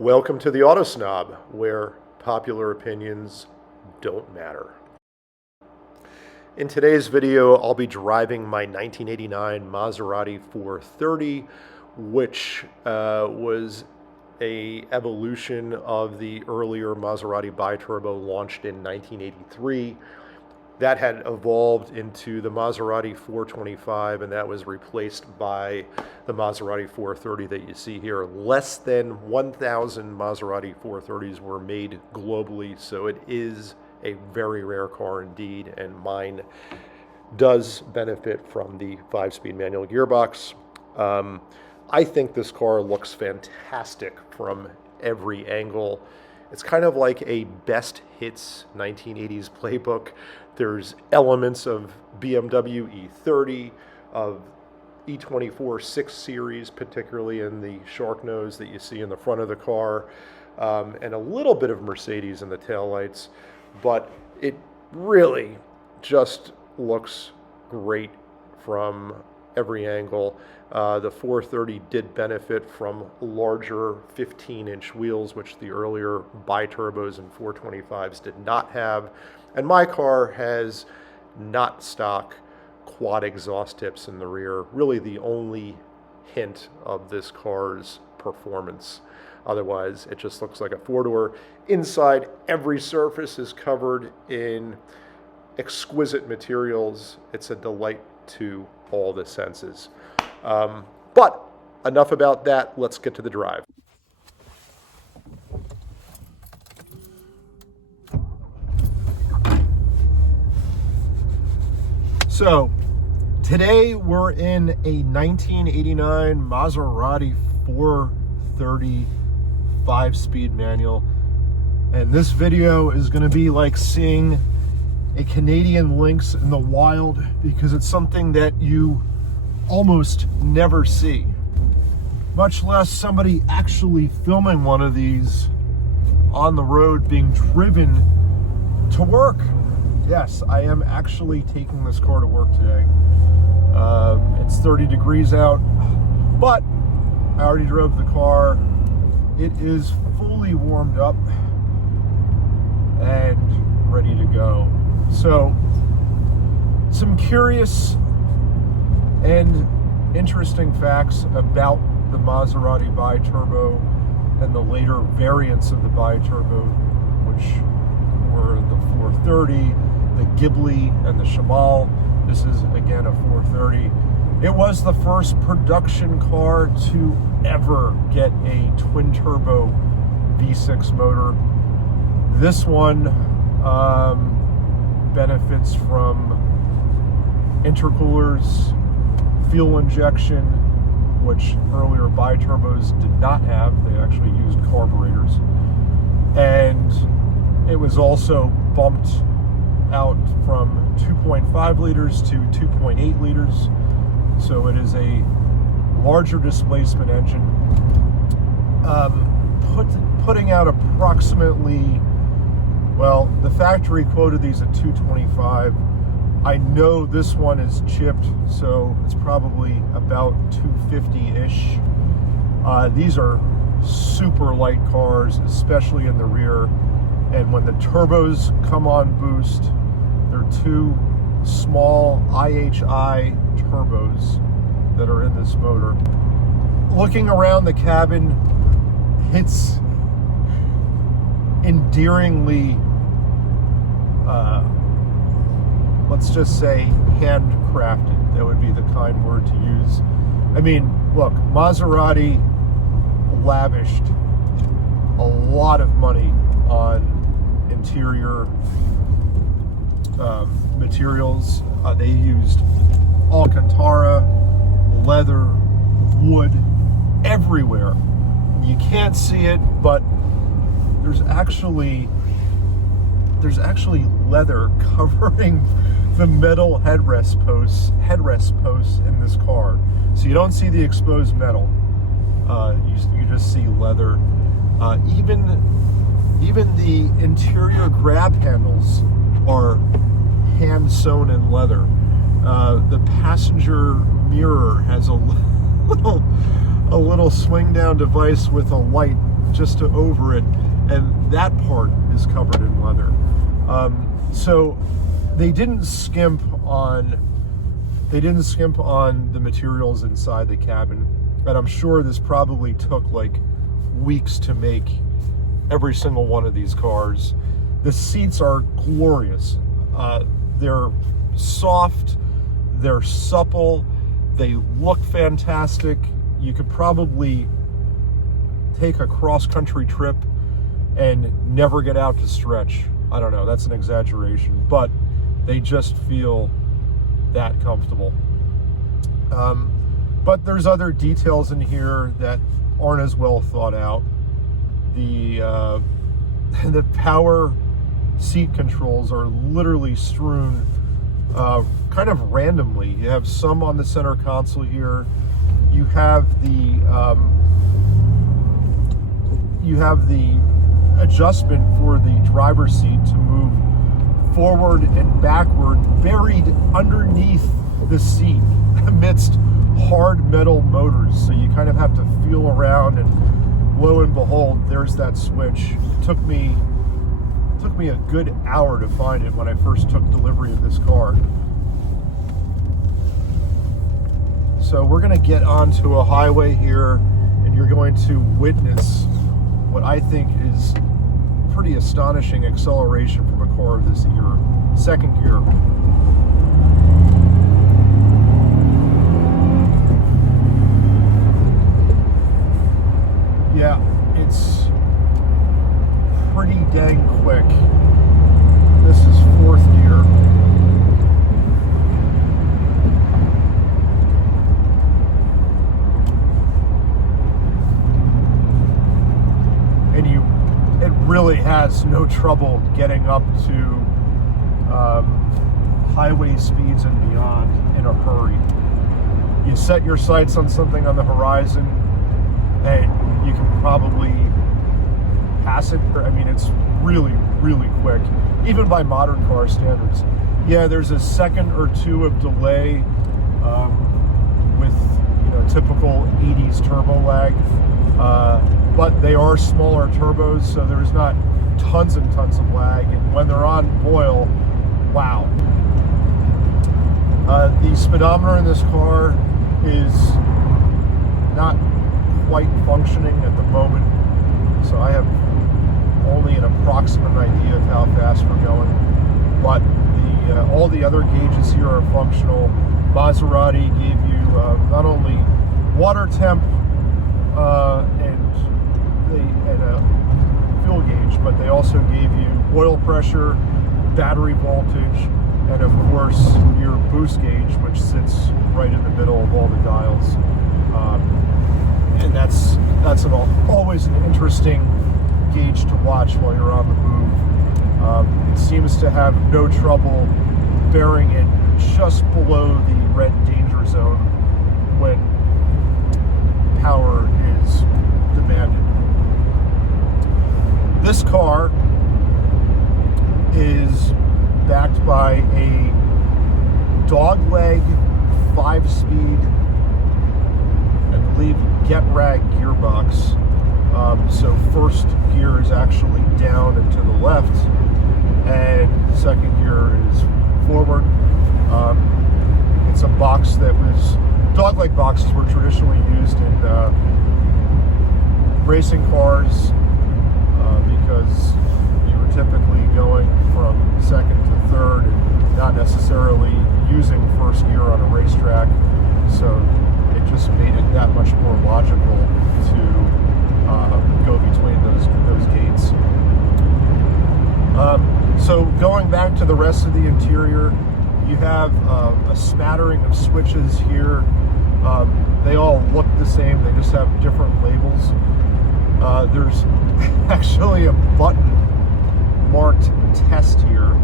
Welcome to the Auto Snob, where popular opinions don't matter. In today's video, I'll be driving my 1989 Maserati 430, which was a evolution of the earlier Maserati Biturbo launched in 1983. That had evolved into the Maserati 425, and that was replaced by the Maserati 430 that you see here. Less than 1,000 Maserati 430s were made globally, so it is a very rare car indeed, and mine does benefit from the 5-speed manual gearbox. I think this car looks fantastic from every angle. It's kind of like a best hits 1980s playbook. There's elements of BMW E30, of E24 6 Series, particularly in the shark nose that you see in the front of the car, and a little bit of Mercedes in the taillights, but it really just looks great from every angle. The 430 did benefit from larger 15-inch wheels, which the earlier biturbos and 425s did not have. And my car has not stock quad exhaust tips in the rear, really the only hint of this car's performance. Otherwise, it just looks like a four-door. Inside, every surface is covered in exquisite materials. It's a delight to all the senses. But enough about that. Let's get to the drive. So today we're in a 1989 Maserati 430 5-speed manual, and this video is going to be like seeing a Canadian lynx in the wild, because it's something that you almost never see, much less somebody actually filming one of these on the road being driven to work. Yes, I am actually taking this car to work today. It's 30 degrees out, but I already drove the car. It is fully warmed up and ready to go. So, some curious and interesting facts about the Maserati Biturbo and the later variants of the Biturbo, which were the 430, the Ghibli, and the Shamal. This is again a 430. It was the first production car to ever get a twin turbo V6 motor. This one benefits from intercoolers, fuel injection, which earlier biturbos did not have. They actually used carburetors. And it was also bumped out from 2.5 liters to 2.8 liters. So it is a larger displacement engine, putting out approximately, well, the factory quoted these at 225. I know this one is chipped, so it's probably about 250-ish. These are super light cars, especially in the rear. And when the turbos come on boost, they're two small IHI turbos that are in this motor. Looking around the cabin, it's endearingly, let's just say, handcrafted. That would be the kind word to use. I mean, look, Maserati lavished a lot of money on interior materials. They used Alcantara, leather, wood, everywhere. You can't see it, but there's actually leather covering the metal headrest posts in this car. So you don't see the exposed metal. You just see leather. Even the interior grab handles are hand sewn in leather. The passenger mirror has a little swing down device with a light just to over it, and that part is covered in leather. So they didn't skimp on the materials inside the cabin, and I'm sure this probably took like weeks to make every single one of these cars. The seats are glorious. They're soft, they're supple, they look fantastic. You could probably take a cross-country trip and never get out to stretch. I don't know, that's an exaggeration, but they just feel that comfortable. But there's other details in here that aren't as well thought out. The power seat controls are literally strewn kind of randomly. You have some on the center console here. You have the adjustment for the driver's seat to move forward and backward, buried underneath the seat amidst hard metal motors. So you kind of have to feel around, and lo and behold, there's that switch. It took me a good hour to find it when I first took delivery of this car. So we're going to get onto a highway here, and you're going to witness what I think is pretty astonishing acceleration from a car of this era. Second gear. Yeah, it's pretty dang quick. This is fourth gear. And it really has no trouble getting up to highway speeds and beyond in a hurry. You set your sights on something on the horizon, and you can probably pass it. I mean, it's really, really quick, even by modern car standards. Yeah, there's a second or two of delay with typical 80s turbo lag, but they are smaller turbos, so there's not tons and tons of lag. And when they're on boil, wow. The speedometer in this car is not quite functioning at the moment, so I have only an approximate idea of how fast we're going, but all the other gauges here are functional. Maserati gave you not only water temp and a fuel gauge, but they also gave you oil pressure, battery voltage, and of course your boost gauge, which sits right in the middle of all the dials. And that's always an interesting gauge to watch while you're on the move. It seems to have no trouble bearing it just below the red danger zone when power is demanded. This car is backed by a dogleg 5-speed, I believe, get-rag gearbox. So first gear is actually down and to the left, and second gear is forward. It's a box that dogleg boxes were traditionally used in racing cars because you were typically going from second to third and not necessarily using first gear on a racetrack. So it just made it that much more logical to go between those gates. So going back to the rest of the interior, you have a smattering of switches here. They all look the same, they just have different labels. There's actually a button marked test here,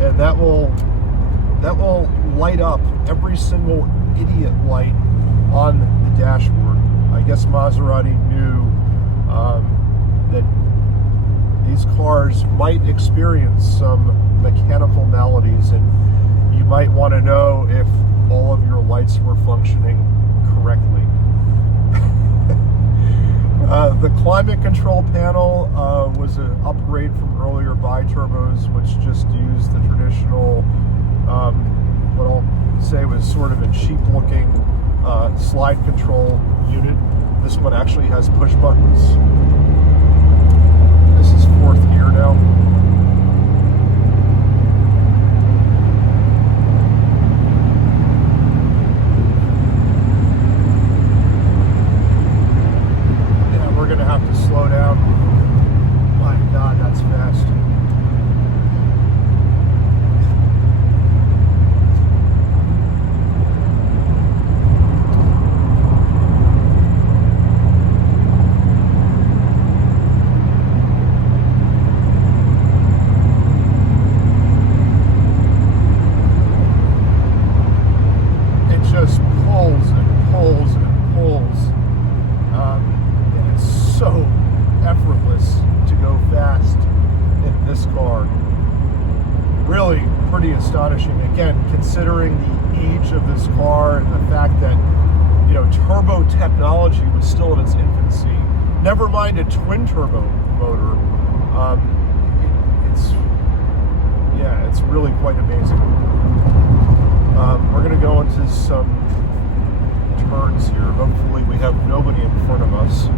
and that will light up every single idiot light on the dashboard. I guess Maserati knew that these cars might experience some mechanical maladies, and you might want to know if all of your lights were functioning correctly. The climate control panel was an upgrade from earlier Biturbos, which just used the traditional, what I'll say was sort of a cheap-looking slide control unit. This one actually has push buttons. This is 4th gear now. Slow down. My God, that's fast. It just pulls and pulls and pulls. And it's so effortless to go fast in this car. Really pretty astonishing. Again, considering the age of this car and the fact that, you know, turbo technology was still in its infancy. Never mind a twin turbo motor. It's really quite amazing. We're going to go into some turns here. Hopefully we have nobody in front of us.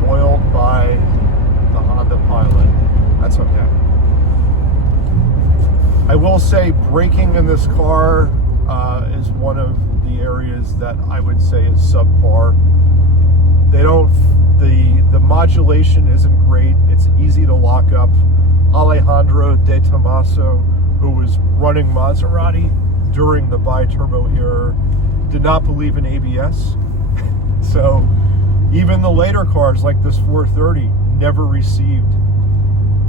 Foiled by the Honda Pilot. That's okay. I will say braking in this car is one of the areas that I would say is subpar. The modulation isn't great. It's easy to lock up. Alejandro De Tomaso, who was running Maserati during the Biturbo era, did not believe in ABS. So even the later cars like this 430 never received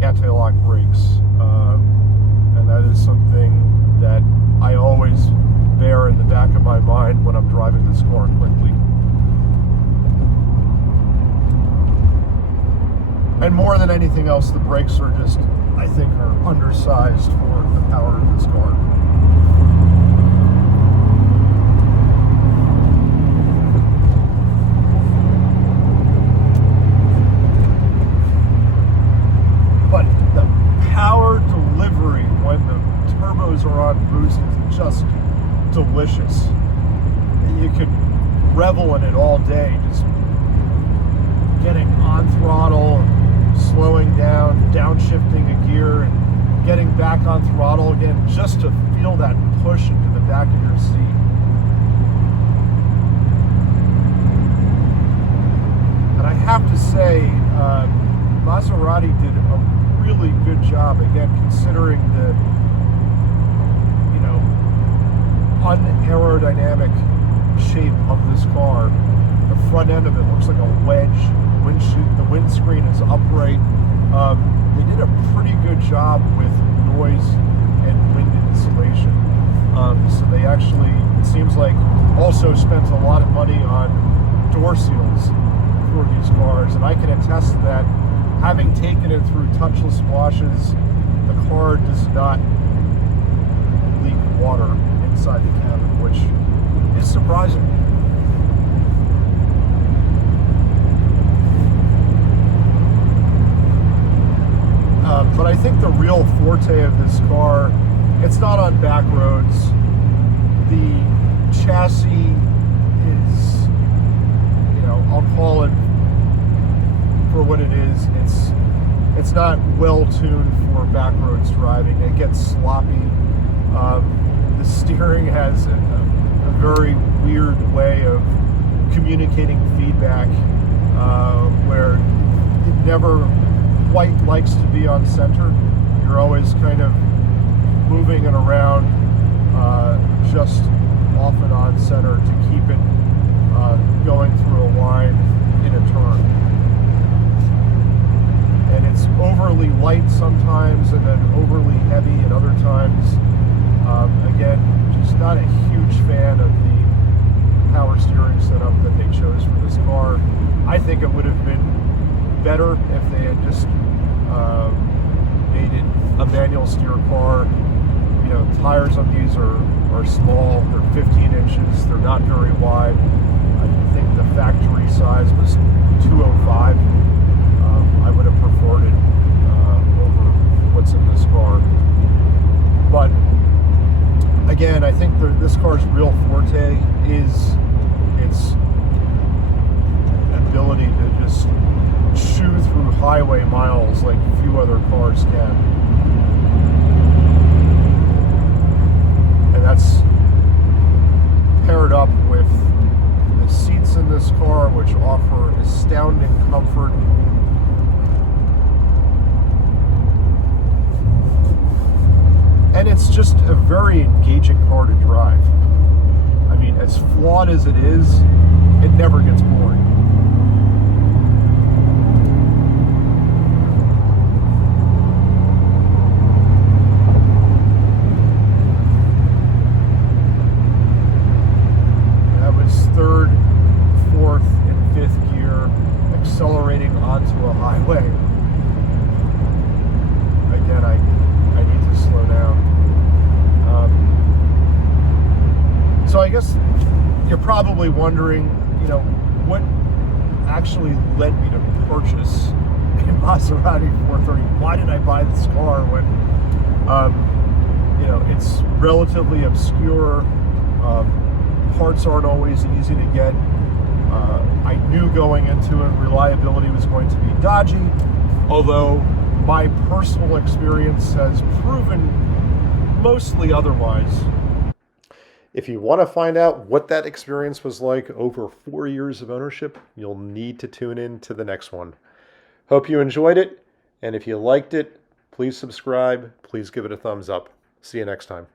anti-lock brakes. And that is something that I always bear in the back of my mind when I'm driving this car quickly. And more than anything else, the brakes are just, I think, are undersized for the power of this car. But the power delivery when the turbos are on boost is just delicious. And you could revel in it all day, just getting on throttle, slowing down, downshifting a gear, and getting back on throttle again, just to feel that push into the back of your seat. And I have to say, Maserati did a really good job, again, considering the, you know, un-aerodynamic shape of this car. The front end of it looks like a wedge. The windscreen is upright. They did a pretty good job with noise and wind insulation. So they actually, it seems like, also spent a lot of money on door seals for these cars. And I can attest to that. Having taken it through touchless washes, the car does not leak water inside the cabin, which is surprising. But I think the real forte of this car, it's not on back roads. The chassis is, you know, I'll call it for what it is. It's not well tuned for back roads driving. It gets sloppy. The steering has a very weird way of communicating feedback, where it never quite likes to be on center. You're always kind of moving it around, just off and on center to keep it going through a line in a turn. And it's overly light sometimes and then overly heavy at other times. Again, just not a huge fan of the power steering setup that they chose for this car. I think it would have been better if they had just made it a manual steer car, you tires on these are small. They're 15 inches. They're not very wide. I think the factory size was 205. I would have preferred it over what's in this car. But again, I think this car's real forte is its ability to just chew through highway miles like few other cars can. And that's paired up with the seats in this car, which offer astounding comfort. And it's just a very engaging car to drive. I mean, as flawed as it is, it never gets boring. That was third, fourth, and fifth gear, accelerating onto a highway. Again, I need to slow down. So I guess you're probably wondering, what actually led me to purchase a Maserati 430? Why did I buy this car when, it's relatively obscure, parts aren't always easy to get. I knew going into it reliability was going to be dodgy, although my personal experience has proven mostly otherwise. If you want to find out what that experience was like over 4 years of ownership, you'll need to tune in to the next one. Hope you enjoyed it, and if you liked it, please subscribe. Please give it a thumbs up. See you next time.